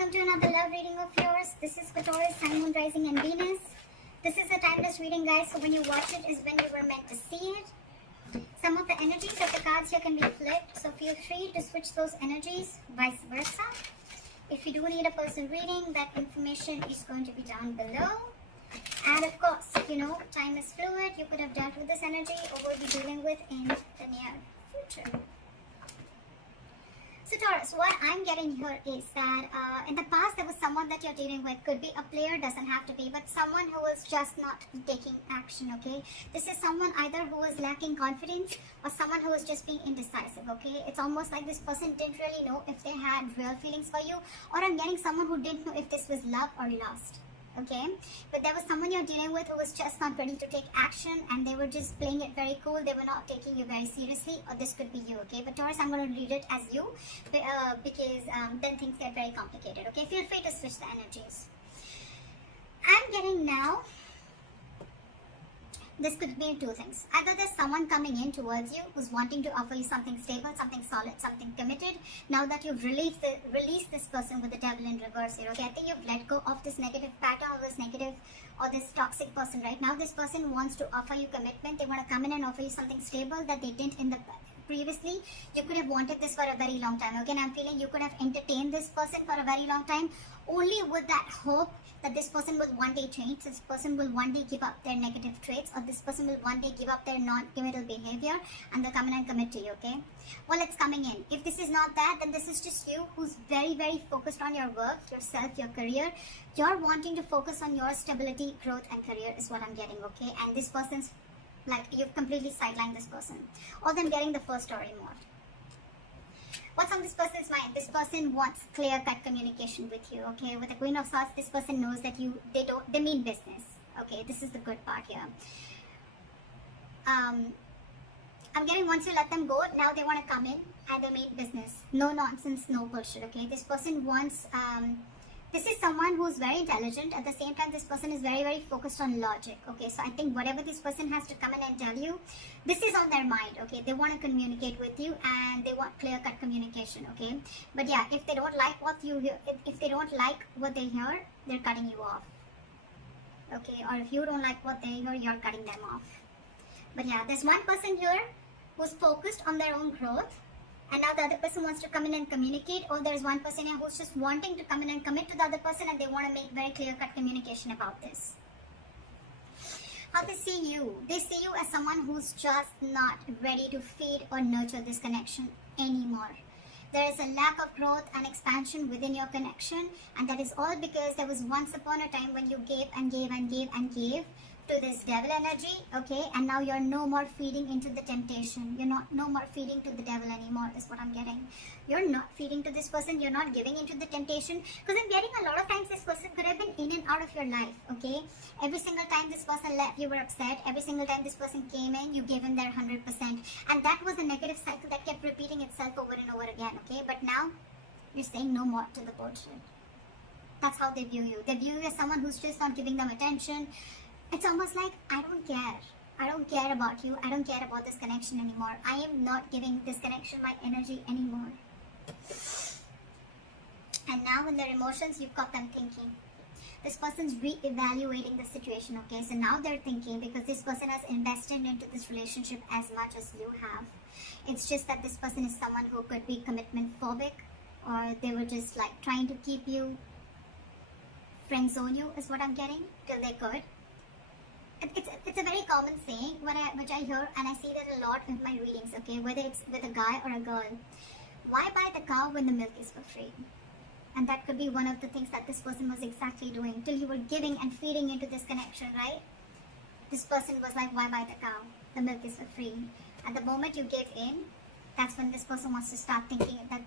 welcome to another love reading of yours. This is for Taurus, Sun, Moon, Rising and Venus. This is a timeless reading, guys, so when you watch it is when you were meant to see it. Some of the energies of the cards here can be flipped, so feel free to switch those energies, vice versa. If you do need a personal reading, that information is going to be down below. And of course, time is fluid. You could have dealt with this energy or will be dealing with in the near future. So Taurus, what I'm getting here is that in the past there was someone that you're dealing with. Could be a player, doesn't have to be, but someone who is just not taking action, okay? This is someone either who is lacking confidence or someone who is just being indecisive, okay? It's almost like this person didn't really know if they had real feelings for you, or I'm getting someone who didn't know if this was love or lust. Okay, but there was someone you're dealing with who was just not ready to take action and they were just playing it very cool. They were not taking you very seriously, or this could be you, okay? But Taurus, I'm going to read it as you because then things get very complicated, okay? Feel free to switch the energies. I'm getting now, this could mean two things. Either there's someone coming in towards you who's wanting to offer you something stable, something solid, something committed. Now that you've released this person with the devil in reverse here, okay? I think you've let go of this negative pattern or this negative or this toxic person. Right now, this person wants to offer you commitment. They want to come in and offer you something stable that they didn't in the previously. You could have wanted this for a very long time, okay? And I'm feeling you could have entertained this person for a very long time, only with that hope that this person will one day change, this person will one day give up their negative traits, or this person will one day give up their non-committal behavior and they'll come in and commit to you, okay? Well, it's coming in. If this is not that, then this is just you who's very, very focused on your work, yourself, your career. You're wanting to focus on your stability, growth and career is what I'm getting, okay? And this person's like, you've completely sidelined this person. Or them getting the first story more. What's on this person's mind? This person wants clear-cut communication with you, okay? With the Queen of Swords, this person knows that they mean business, okay? This is the good part here. I'm getting once you let them go, now they want to come in and they mean business. No nonsense, no bullshit, okay? This person wants, this is someone who's very intelligent. At the same time, this person is very, very focused on logic, okay? So I think whatever this person has to come in and tell you, this is on their mind, okay? They want to communicate with you and they want clear-cut communication, okay? But yeah, if they don't like what you hear, if they don't like what they hear, they're cutting you off, okay? Or if you don't like what they hear, you're cutting them off. But yeah, there's one person here who's focused on their own growth, and now the other person wants to come in and communicate, or there's one person here who's just wanting to come in and commit to the other person and they want to make very clear-cut communication about this. How they see you? They see you as someone who's just not ready to feed or nurture this connection anymore. There is a lack of growth and expansion within your connection, and that is all because there was once upon a time when you gave and gave and gave and gave to this devil energy, okay? And now you're no more feeding into the temptation. You're no more feeding to the devil anymore is what I'm getting. You're not feeding to this person. You're not giving into the temptation, because I'm getting a lot of times this person could have been in and out of your life, okay? Every single time this person left, you were upset. Every single time this person came in, you gave him their 100%. And that was a negative cycle that kept repeating itself over and over again, okay? But now you're saying no more to the bullshit. That's how they view you. They view you as someone who's just not giving them attention. It's almost like, I don't care. I don't care about you. I don't care about this connection anymore. I am not giving this connection my energy anymore. And now in their emotions, you've got them thinking. This person's re-evaluating the situation, okay? So now they're thinking, because this person has invested into this relationship as much as you have. It's just that this person is someone who could be commitment phobic, or they were just like trying to keep you, friend zone you is what I'm getting, till they could. It's a very common saying which I hear, and I see that a lot in my readings, okay? Whether it's with a guy or a girl. Why buy the cow when the milk is for free? And that could be one of the things that this person was exactly doing, till you were giving and feeding into this connection, right? This person was like, why buy the cow? The milk is for free. At the moment you give in, that's when this person wants to start thinking that,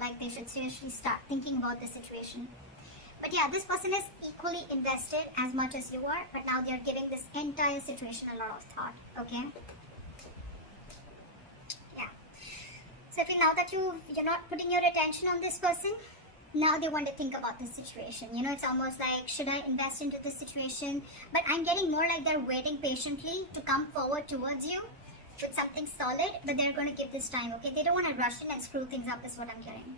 like they should seriously start thinking about the situation. But yeah, this person is equally invested as much as you are, but now they're giving this entire situation a lot of thought, okay? Yeah. So now that you're not putting your attention on this person, now they want to think about this situation. It's almost like, should I invest into this situation? But I'm getting more like they're waiting patiently to come forward towards you with something solid, but they're going to give this time, okay? They don't want to rush in and screw things up is what I'm getting.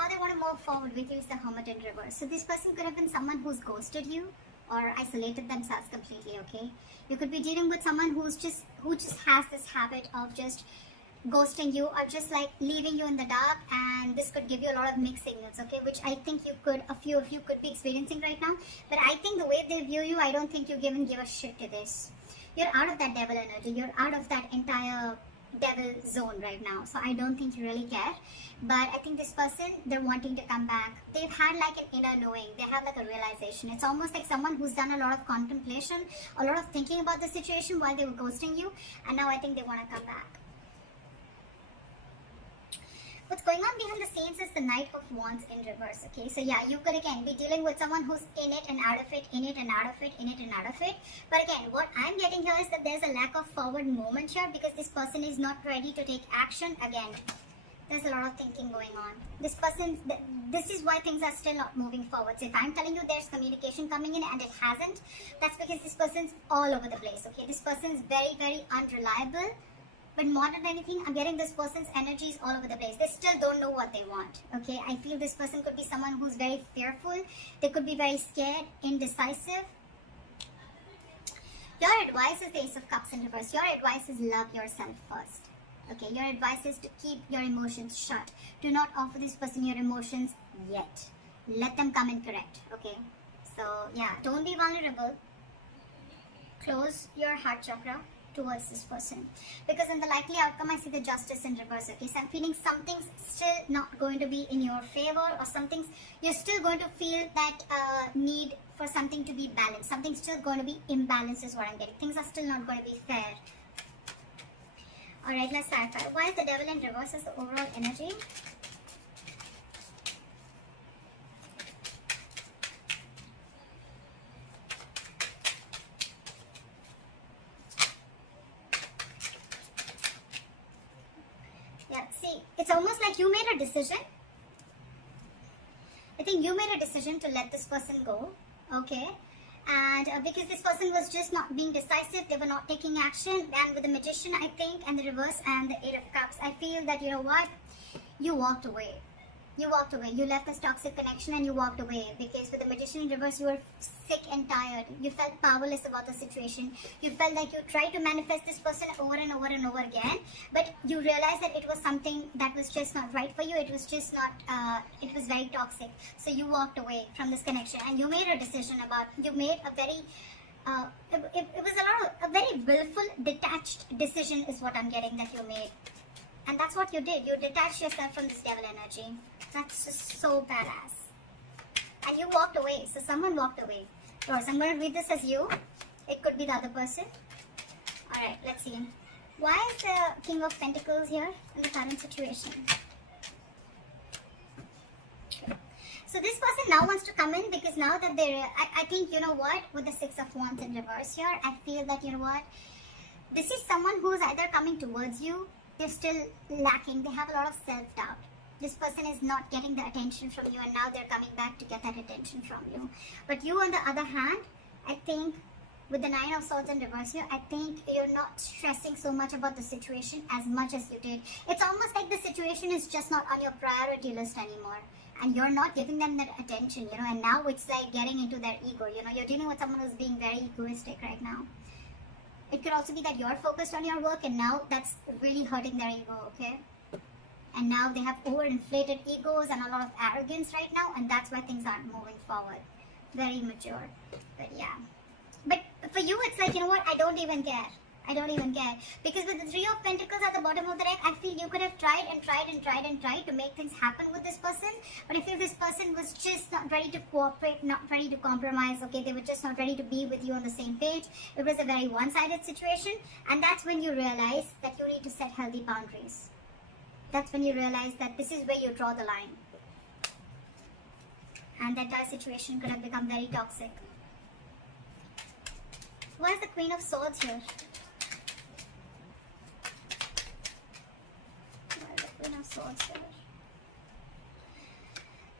How they want to move forward with you is the Hermit in reverse. So this person could have been someone who's ghosted you or isolated themselves completely, okay? You could be dealing with someone who just has this habit of just ghosting you or just like leaving you in the dark, and this could give you a lot of mixed signals, okay, which I think a few of you could be experiencing right now. But I think the way they view you, I don't think you give a shit to this. You're out of that devil energy, you're out of that entire devil zone right now, so I don't think you really care. But I think this person, they're wanting to come back. They've had like an inner knowing, they have like a realization. It's almost like someone who's done a lot of contemplation, a lot of thinking about the situation while they were ghosting you, and now I think they want to come back. What's going on behind the scenes is the Knight of Wands in reverse, okay? So yeah, you could again be dealing with someone who's in it and out of it, in it and out of it, in it and out of it. But again, what I'm getting here is that there's a lack of forward movement here because this person is not ready to take action. Again, there's a lot of thinking going on. This is why things are still not moving forward. So if I'm telling you there's communication coming in and it hasn't, that's because this person's all over the place, okay? This person's very, very unreliable. But more than anything, I'm getting this person's energies all over the place. They still don't know what they want, okay? I feel this person could be someone who's very fearful. They could be very scared, indecisive. Your advice is the Ace of Cups in reverse. Your advice is love yourself first, okay? Your advice is to keep your emotions shut. Do not offer this person your emotions yet. Let them come in correct, okay? So, yeah, don't be vulnerable. Close your heart chakra towards this person, because in the likely outcome I see the Justice in reverse, okay? So I'm feeling something's still not going to be in your favor, or you're still going to feel that need for something to be balanced. Something's still going to be imbalanced is what I'm getting. Things are still not going to be fair. Alright, let's clarify. Why is the Devil in reverse as the overall energy? Yeah, see, it's almost like you made a decision. I think you made a decision to let this person go, okay? And because this person was just not being decisive, they were not taking action. And with the Magician, I think, and the reverse and the Eight of Cups, I feel that, you know what? You walked away. You walked away. You left this toxic connection and you walked away, because with the Magician in reverse, you were sick and tired. You felt powerless about the situation. You felt like you tried to manifest this person over and over and over again, but you realized that it was something that was just not right for you. It was just not, it was very toxic. So you walked away from this connection and you made a decision you made a very, it was a very willful, detached decision is what I'm getting that you made. And that's what you did. You detached yourself from this devil energy. That's just so badass. And you walked away. So someone walked away. Taurus, I'm going to read this as you. It could be the other person. Alright, let's see. Why is the King of Pentacles here in the current situation? Okay. So this person now wants to come in because now that I think, you know what, with the Six of Wands in reverse here, I feel that, you know what, this is someone who's either coming towards you, they're still lacking, they have a lot of self-doubt. This person is not getting the attention from you, and now they're coming back to get that attention from you. But you, on the other hand, I think with the Nine of Swords in reverse here, I think you're not stressing so much about the situation as much as you did. It's almost like the situation is just not on your priority list anymore, and you're not giving them that attention, you know, and now it's like getting into their ego, you know. You're dealing with someone who's being very egoistic right now. It could also be that you're focused on your work and now that's really hurting their ego, okay? And now they have overinflated egos and a lot of arrogance right now, and that's why things aren't moving forward. Very immature. But yeah. But for you, it's like, you know what, I don't even care. I don't even care. Because with the Three of Pentacles at the bottom of the deck, I feel you could have tried and tried and tried and tried to make things happen with this person. But I feel this person was just not ready to cooperate, not ready to compromise, okay? They were just not ready to be with you on the same page. It was a very one-sided situation. And that's when you realize that you need to set healthy boundaries. That's when you realize that this is where you draw the line. And that entire situation could have become very toxic. Why is the Queen of Swords here? Queen of Swords here.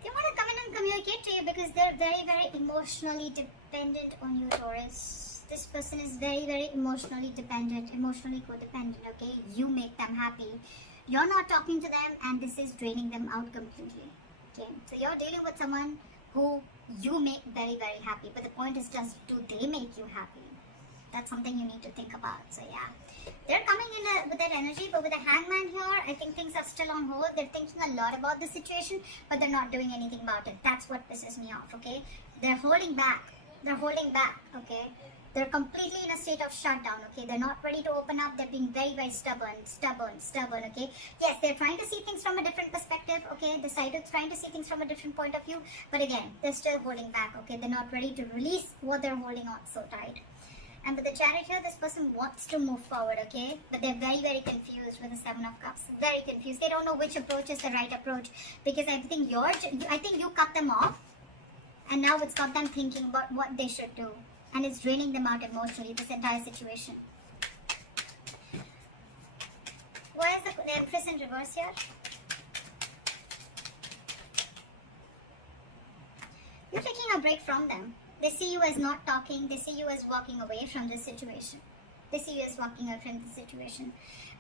They want to come in and communicate to you because they're very, very emotionally dependent on you, Taurus. This person is very, very emotionally dependent, emotionally codependent, okay? You make them happy. You're not talking to them and this is draining them out completely. Okay, so you're dealing with someone who you make very, very happy. But the point is just, do they make you happy? That's something you need to think about. So yeah, they're coming in with that energy, but with the hangman here, I think things are still on hold. They're thinking a lot about the situation, but they're not doing anything about it. That's what pisses me off, okay? They're holding back. They're holding back, okay? They're completely in a state of shutdown, okay? They're not ready to open up. They're being very, very stubborn, okay? Yes, they're trying to see things from a different perspective, okay? The side is trying to see things from a different point of view, but again, they're still holding back, okay? They're not ready to release what they're holding on so tight. And with the Chariot here, this person wants to move forward, okay? But they're very, very confused with the Seven of Cups. Very confused. They don't know which approach is the right approach, because I think you cut them off, and now it's got them thinking about what they should do. And it's draining them out emotionally, this entire situation. Why is the Empress in reverse here? You're taking a break from them. They see you as not talking. They see you as walking away from this situation. They see you as walking away from this situation.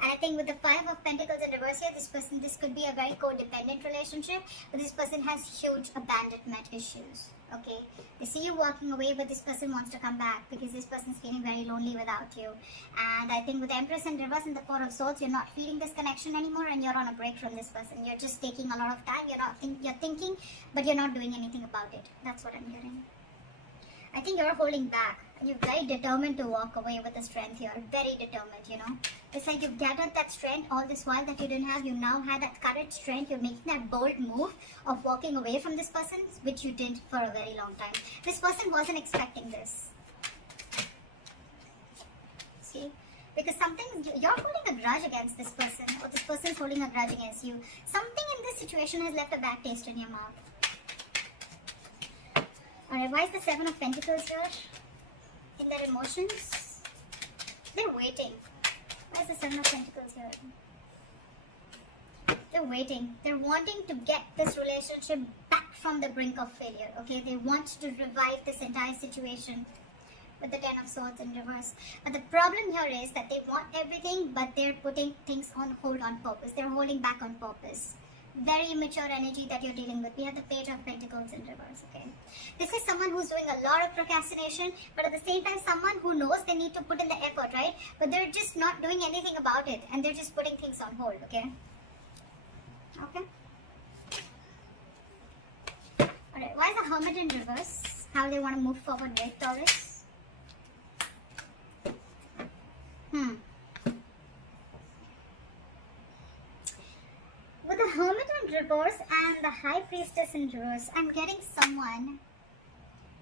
And I think with the Five of Pentacles in reverse here, this could be a very codependent relationship. But this person has huge abandonment issues. Okay? They see you walking away, but this person wants to come back because this person is feeling very lonely without you. And I think with the Empress in reverse and the Four of Swords, you're not feeling this connection anymore, and you're on a break from this person. You're just taking a lot of time. You're thinking, but you're not doing anything about it. That's what I'm hearing. I think you're holding back, and you're very determined to walk away with the strength here. Very determined, you know. It's like you've gathered that strength all this while that you didn't have. You now have that courage, strength. You're making that bold move of walking away from this person, which you didn't for a very long time. This person wasn't expecting this. See? Because you're holding a grudge against this person, or this person's holding a grudge against you. Something in this situation has left a bad taste in your mouth. Alright, why is the Seven of Pentacles here? In their emotions? They're waiting. Why is the Seven of Pentacles here? They're waiting. They're wanting to get this relationship back from the brink of failure. Okay, they want to revive this entire situation with the Ten of Swords in reverse. But the problem here is that they want everything, but they're putting things on hold on purpose. They're holding back on purpose. Very immature energy that you're dealing with. We have the Page of Pentacles in reverse, okay? This is someone who's doing a lot of procrastination, but at the same time, someone who knows they need to put in the effort, right? But they're just not doing anything about it, and they're just putting things on hold, okay? Okay? Alright, why is the Hermit in reverse? How they want to move forward with Taurus? With the Hermit in reverse and the High Priestess in reverse, I'm getting someone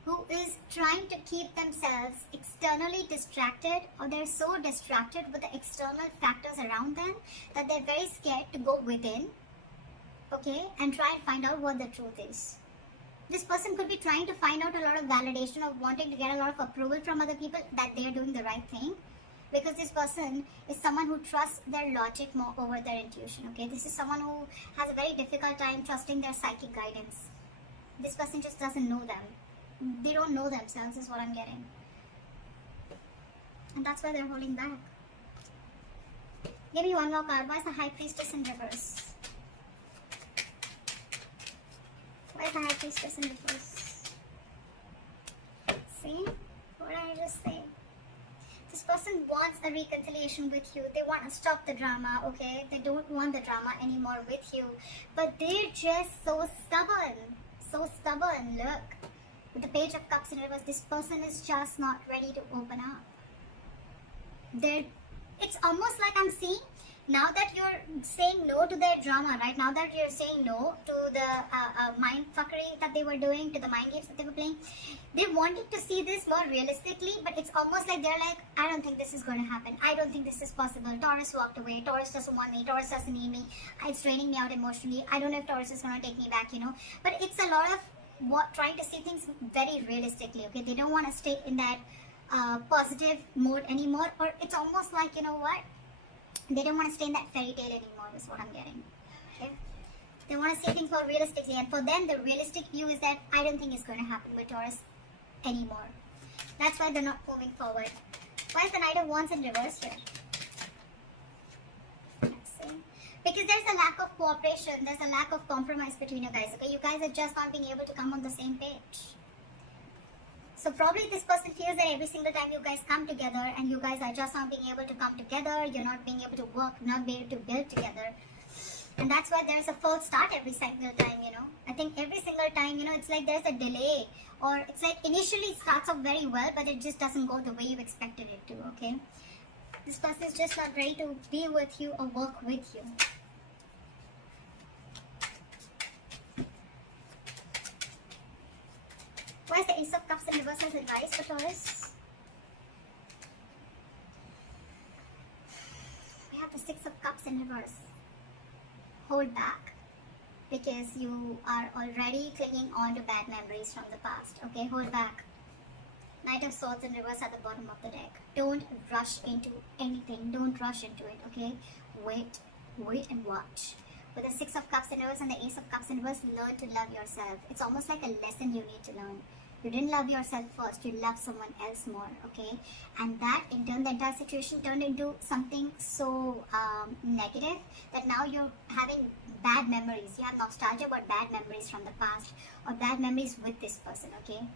who is trying to keep themselves externally distracted, or they're so distracted with the external factors around them that they're very scared to go within, okay, and try and find out what the truth is. This person could be trying to find out a lot of validation, of wanting to get a lot of approval from other people that they're doing the right thing. Because this person is someone who trusts their logic more over their intuition, okay? This is someone who has a very difficult time trusting their psychic guidance. This person just doesn't know them. They don't know themselves is what I'm getting. And that's why they're holding back. Give me one more card. Why is the High Priestess in reverse? Why is the High Priestess in reverse? See? What did I just say? This person wants a reconciliation with you. They want to stop the drama, okay? They don't want the drama anymore with you. But they're just so stubborn. So stubborn. Look. With the Page of Cups in reverse, this person is just not ready to open up. It's almost like I'm seeing, now that you're saying no to their drama, right? Now that you're saying no to the mind fuckery that they were doing, to the mind games that they were playing, they're wanting to see this more realistically, but it's almost like they're like, I don't think this is going to happen. I don't think this is possible. Taurus walked away. Taurus doesn't want me. Taurus doesn't need me. It's draining me out emotionally. I don't know if Taurus is going to take me back, you know. But it's a lot of trying to see things very realistically, okay? They don't want to stay in that positive mode anymore, or it's almost like, you know what? They don't want to stay in that fairy tale anymore, is what I'm getting. Okay? They want to see things more realistically, and for them, the realistic view is that I don't think it's going to happen with Taurus anymore. That's why they're not moving forward. Why is the Knight of Wands in reverse here? Let's see. Because there's a lack of cooperation, there's a lack of compromise between you guys, okay? You guys are just not being able to come on the same page. So probably this person feels that every single time you guys come together and you guys are just not being able to come together, you're not being able to work, not being able to build together. And that's why there's a false start every single time, you know. I think every single time, you know, it's like there's a delay, or it's like initially it starts off very well, but it just doesn't go the way you expected it to, okay? This person is just not ready to be with you or work with you. Why is the Ace of Cups in reverse as advice for Taurus? We have the Six of Cups in reverse. Hold back, because you are already clinging on to bad memories from the past. Okay, hold back. Knight of Swords in reverse at the bottom of the deck. Don't rush into anything. Don't rush into it, okay? Wait and watch. With the Six of Cups in reverse and the Ace of Cups in reverse, learn to love yourself. It's almost like a lesson you need to learn. You didn't love yourself first, you love someone else more, okay? And that, in turn, the entire situation turned into something so negative that now you're having bad memories. You have nostalgia about bad memories from the past, or bad memories with this person, okay?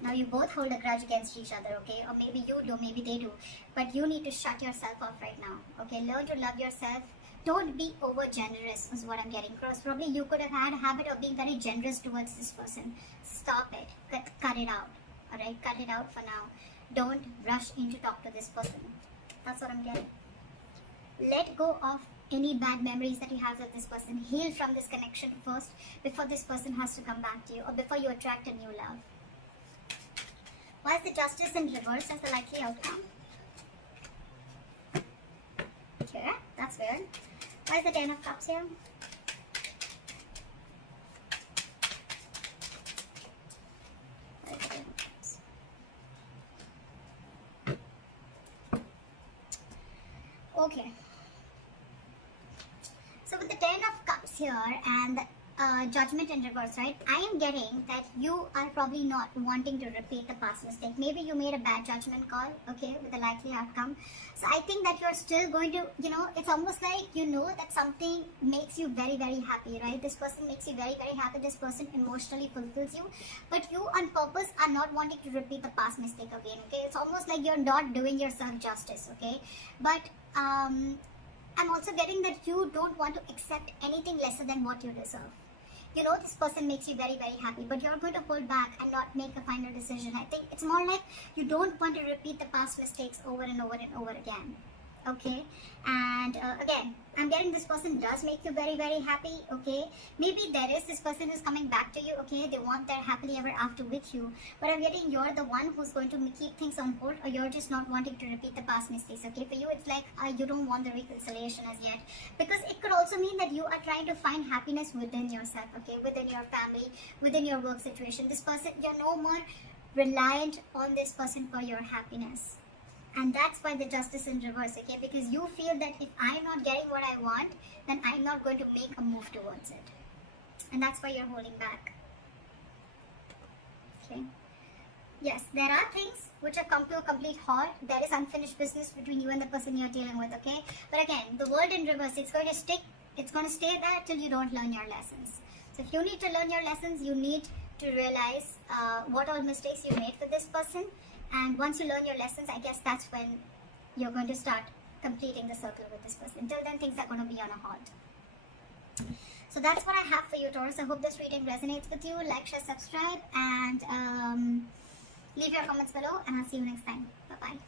Now you both hold a grudge against each other, okay? Or maybe you do, maybe they do. But you need to shut yourself off right now, okay? Learn to love yourself. Don't be over generous is what I'm getting across. Probably you could have had a habit of being very generous towards this person. Stop it. Cut it out. Alright? Cut it out for now. Don't rush in to talk to this person. That's what I'm getting. Let go of any bad memories that you have with this person. Heal from this connection first before this person has to come back to you, or before you attract a new love. Why is the Justice in reverse as the likely outcome? Okay, that's weird. Why is the Ten of Cups here? Why is the Ten of Cups? Okay. So with the Ten of Cups here and the Judgment in reverse, right? I am getting that you are probably not wanting to repeat the past mistake. Maybe you made a bad judgment call, okay, with a likely outcome. So I think that you're still going to, you know, it's almost like you know that something makes you very, very happy, right? This person makes you very, very happy. This person emotionally fulfills you. But you on purpose are not wanting to repeat the past mistake again, okay? It's almost like you're not doing yourself justice, okay? But I'm also getting that you don't want to accept anything lesser than what you deserve. You know this person makes you very, very happy, but you're going to hold back and not make a final decision. I think it's more like you don't want to repeat the past mistakes over and over and over again. Okay, and again, I'm getting this person does make you very, very happy. Okay, maybe there is this person who's coming back to you. Okay, they want their happily ever after with you, but I'm getting you're the one who's going to keep things on hold, or you're just not wanting to repeat the past mistakes. Okay, for you it's like you don't want the reconciliation as yet, because it could also mean that you are trying to find happiness within yourself. Okay, within your family, within your work situation. This person, you're no more reliant on this person for your happiness. And that's why the Justice in reverse, okay? Because you feel that if I'm not getting what I want, then I'm not going to make a move towards it. And that's why you're holding back. Okay? Yes, there are things which have come to a complete halt. There is unfinished business between you and the person you're dealing with, okay? But again, the world in reverse, it's going to stick. It's going to stay there till you don't learn your lessons. So if you need to learn your lessons, you need to realize what all mistakes you made with this person. And once you learn your lessons, I guess that's when you're going to start completing the circle with this person. Until then, things are going to be on a halt. So that's what I have for you, Taurus. I hope this reading resonates with you. Like, share, subscribe, and leave your comments below. And I'll see you next time. Bye-bye.